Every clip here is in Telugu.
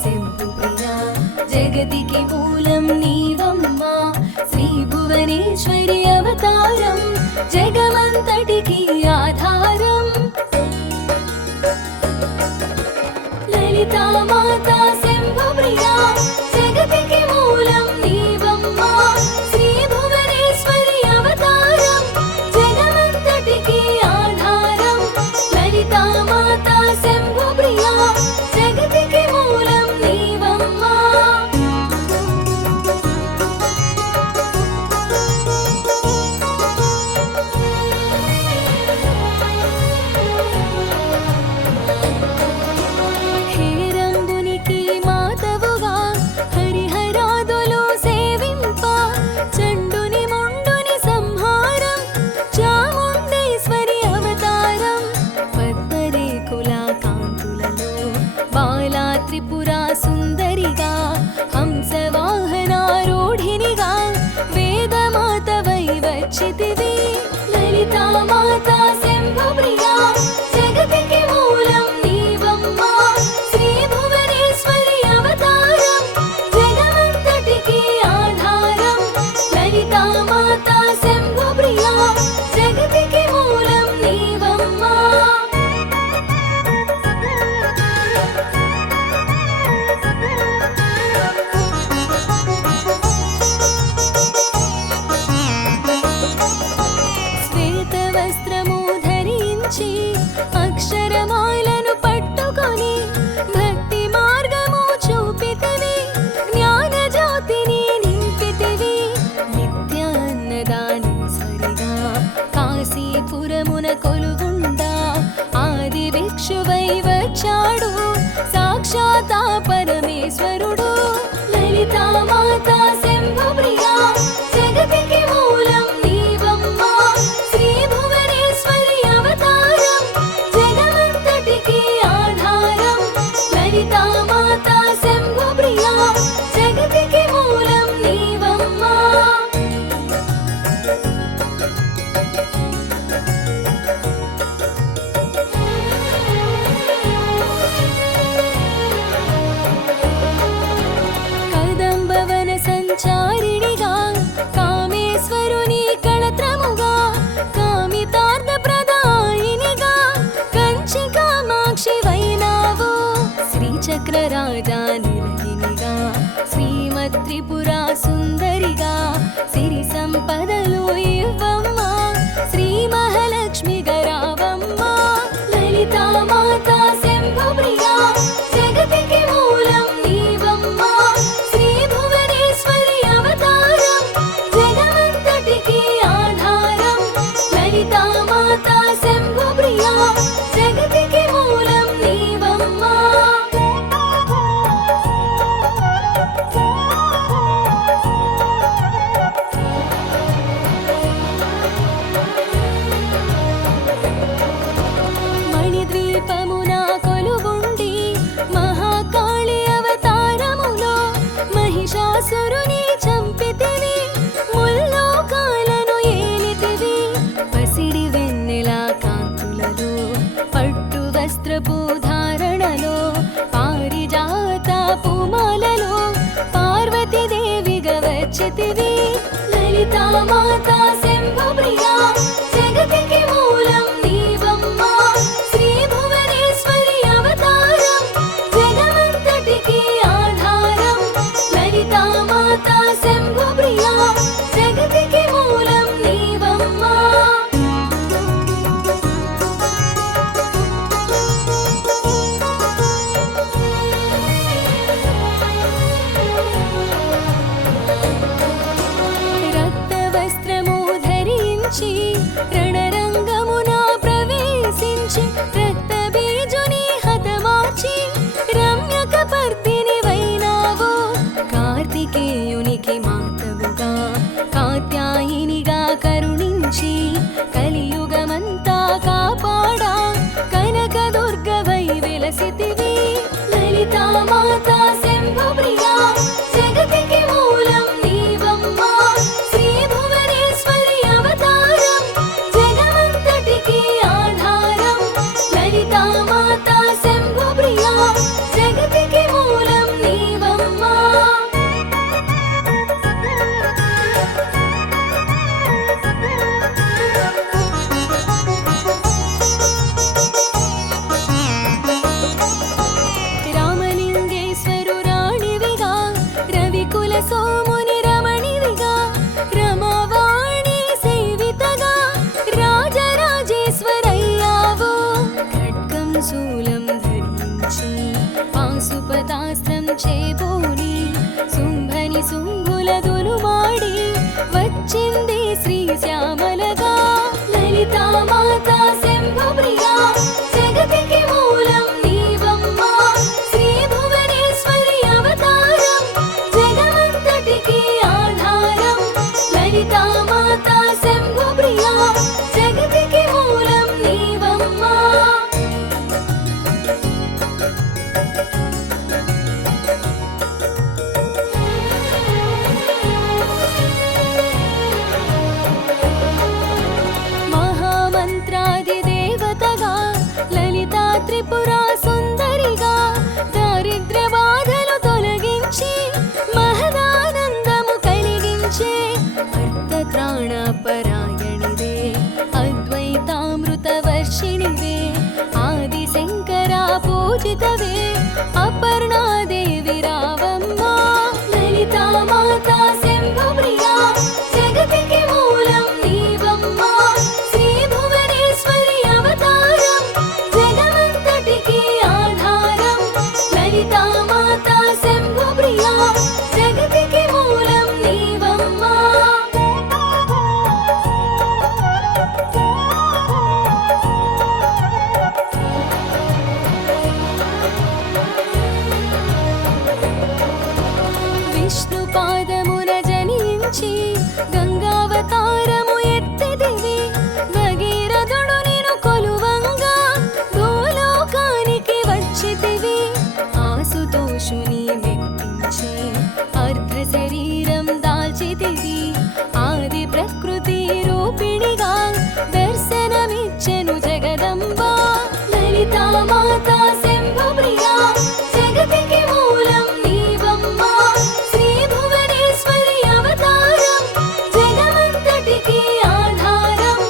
శంభు ప్రియా జగతికి మూలం నీవమ్మా శ్రీ భువనేశ్వరి అవతారం జగమంతటికి ఆధారం లలితా మాతా శంభు ప్రియా జగతికి మూలం నీవమ్మా శ్రీ భువనేశ్వరి అవతారం జగమంతటికి ఆధారం లలితా మాతా శంభు ప్రియా జగతికి మూలం నీవమ్మా హేరంబునికి మాతవుగా హరిహరాదులు సేవింప చండుని ముండుని సంహారం చాముండేశ్వరి అవతారం పద్మరేకుల కాంతులలో బాలా త్రిపురా సుందరిగా హంసవాహనారూఢినిగా వేదమాతవై వచ్చితివి లలితా మాతా శంభు ప్రియా జగతికి మూలం నీవమ్మా శ్రీ భువనేశ్వరి అవతారం జగమంతటికి ఆధారం లలితా మాతా శంభు ప్రియా జగతికి మూలం నీవమ్మా శ్వేత వస్త్రము ధరించి అక్షరమాలను పట్టుకొని భక్తి మార్గము చూపితివి జ్ఞాన జ్యోతిని నింపితివి నిత్యాన్నదానేశ్వరిగా కాశీపురమున కొలువుండా ఆది భిక్షువై వచ్చాడు సాక్షాత్ పరమేశ్వరుడు లలితా మాతా శంభు ప్రియా జగతికి మూలం నీవమ్మా శ్రీ భువనేశ్వరి అవతారం జగమంతటికి ఆధారం లలితా మాతా శంభు ప్రియా జగతికి మూలం నీవమ్మా కదంబవన సంచారిణిగా కామేశ్వరుని కళత్రముగా కామితార్థ ప్రదాయినిగా కంచి కామాక్షి వైనావు శ్రీచక్ర రాజా నిలయినిగా శ్రీమద్ త్రిపురా సుందరిగా సిరి సంపదలు ఇవ్వమ్మా శ్రీ మహాలక్ష్మి గరావమ్మా లలితా మాతా శంభు ప్రియా జగతికి మూలం నీవమ్మా శ్రీ భువనేశ్వరి అవతారం జగమంతటికి ఆధారం లలితా మాతా శంభు ప్రియా జగతికి మూలం నీవమ్మా మణిద్వీపమున కొలువుండి మహాకాళి అవతారములో మహిషాసురుని చంపితివి ముల్లోకాలను ఏలితివి పసిడి వెన్నెల కాంతులలో పట్టు వస్త్రపు ధారణలో పారిజాత పూమాలలో పార్వతీదేవిగా వచ్చితివి లలితా మాతా శంభు ప్రియా జగతికి మూలం నీవమ్మా శ్రీ భువనేశ్వరి అవతారం జగమంతటికి ఆధారం లలితా మాతా శంభు ప్రియా జగతికి మూలం నీవమ్మా రక్త వస్త్రము చేబూని శుంభని శుంభుల దునుమాడి వచ్చింది శ్రీ శ్యామలగా లలితా మాత శంభు ప్రియా జగతికి మూలం నీవమ్మా శ్రీ భువనేశ్వరి అవతారం జగమంతటికి ఆధారం లలితా మాత శంభు ప్రియా జగతికి మూలం నీవమ్మా మహామంత్రాదిదేవతగా లలితా త్రిపురా సుందరిగా దారిద్ర్య బాధలు తొలగించి మహదానందము కలిగించే అర్థత్రాణ పరాయణివే అద్వైతామృత వర్షిణివే ఆది శంకర పూజితవే అపర్ణాదేవి రావమ్మా లలితా మాతా శంభు ప్రియా జగతికి మూలం నీవమ్మా శ్రీ భువనేశ్వరి అవతారం జగమంతటికి ఆధారం లలితా మాతా శంభు ప్రియా జగతికి మూలం నీవమ్మా విష్ణు పాదమున జనించి గంగావతారము ఎత్తిదివి భగీరథుడు నిన్ను కొలువంగా భూలోకానికి వచ్చితివి ఆసుతోషుని మెప్పించి అర్ధ శరీరం దాల్చితివి ఆది ప్రకృతి రూపిణిగా దర్శనమిచ్చెను జగదంబా లలితా మాతా శంభు ప్రియా జగతికి మూలం నీవమ్మా శ్రీ భువనేశ్వరి అవతారం జగమంతటికి ఆధారం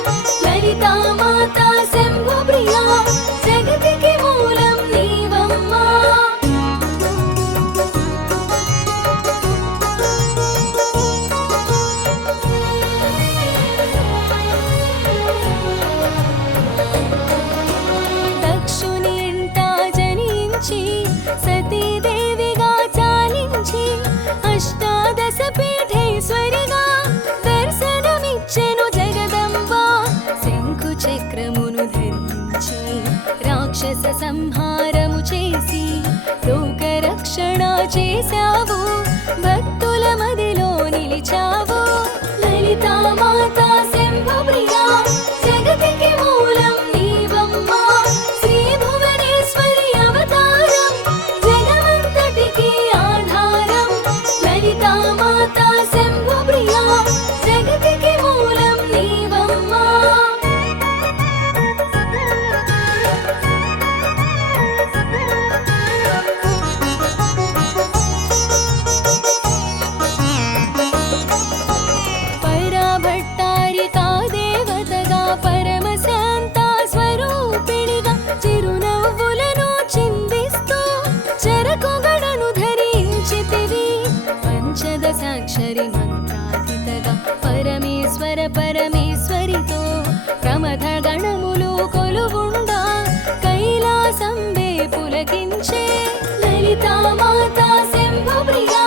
లలితా మాతా శంభు ప్రియా జగతికి మూలం నీవమ్మా దక్షుని ఇంట జనించి సతీదేవిగా చాలించి అష్టాదశ పీఠేశ్వరిగా దర్శనమిచ్చెను జగదంబా శంఖు చక్రమును ధరించి రాక్షస సంహారము చేసి లోకరక్షణ చేశావు భక్తుల మదిలో నిలిచావు లలితా మాతా శంభు ప్రియా జగతికి మూలం నీవమ్మా శ్రీ భువనేశ్వరి అవతారం జగమంతటికి ఆధారం లలితా మాతా శంభు ప్రియా జగతికి మూలం నీవమ్మా పరాభట్టారికా దేవతగా పరమశాంత స్వరూపిణిగా చిరునవ్వులను చిందిస్తూ చెరకుగడను ధరించితివి పంచదశాక్షరి మంత్రాధితగా పరమేశ్వర పరమేశ్వరితో ప్రమథ గణములు కొలువుండా కైలాసంబే పులకించే లలితా మాతా శంభు ప్రియా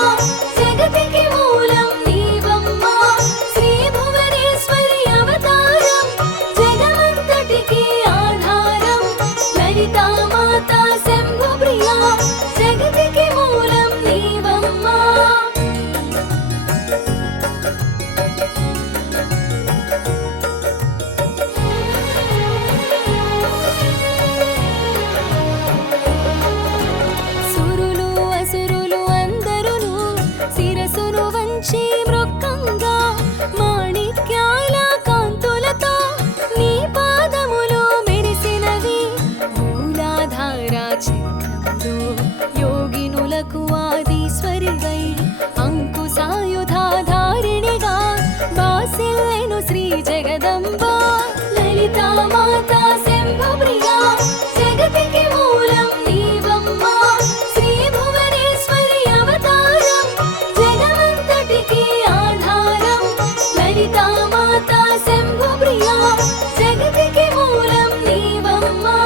జగతికి మూలం నీవమ్మా శ్రీ భువనేశ్వరి అవతారం జగమంతటికి ఆధారం లలితా మాతా శంభు ప్రియా జగతికి మూలం నీవమ్మా సురులు అసురులు అందరును శిరసును వంచి మృక్కంగా మాణిక్యాల కాంతులతో నీ పాదములు మెరిసినవి మూలాధార చక్రములో యోగినులకు ఆదీశ్వరివై అంకుశాయుధాధారిణిగా బాసిల్లెను శ్రీ జగదంబా లలితా మాతా శంభు ప్రియా జగతికి మూలం నీవమ్మా శ్రీ భువనేశ్వరి అవతారం జగమంతటికి ఆధారం లలితా మాతా శంభు ప్రియా జగతికి మూలం నీవమ్మా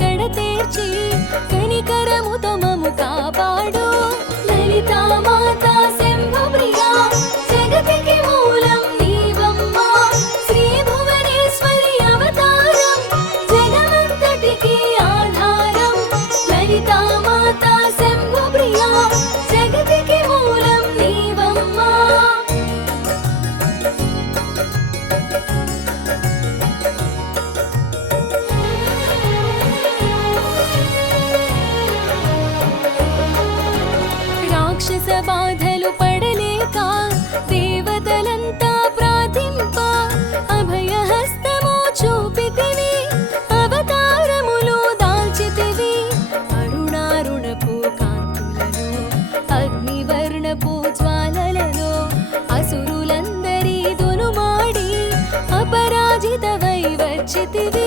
కడతేర్చి కనికరముతో మము కాపాడు లలితా మాతా శంభు ప్రియా జగతికి మూలం నీవమ్మా శ్రీ భువనేశ్వరి అవతారం జగమంతటికి ఆధారం లలితా మాతా శంభు ప్రియా జగతికి మూలం నీవమ్మా రాక్షస బాధలు పడలేక దేవతలంతా ప్రార్థింప అభయహస్తము చూపితివి అవతారములు దాల్చితివి అరుణారుణపు కాంతులలో అగ్నివర్ణపు జ్వాలలలో అసురులందరి దునుమాడి అపరాజితవై వచ్చితివి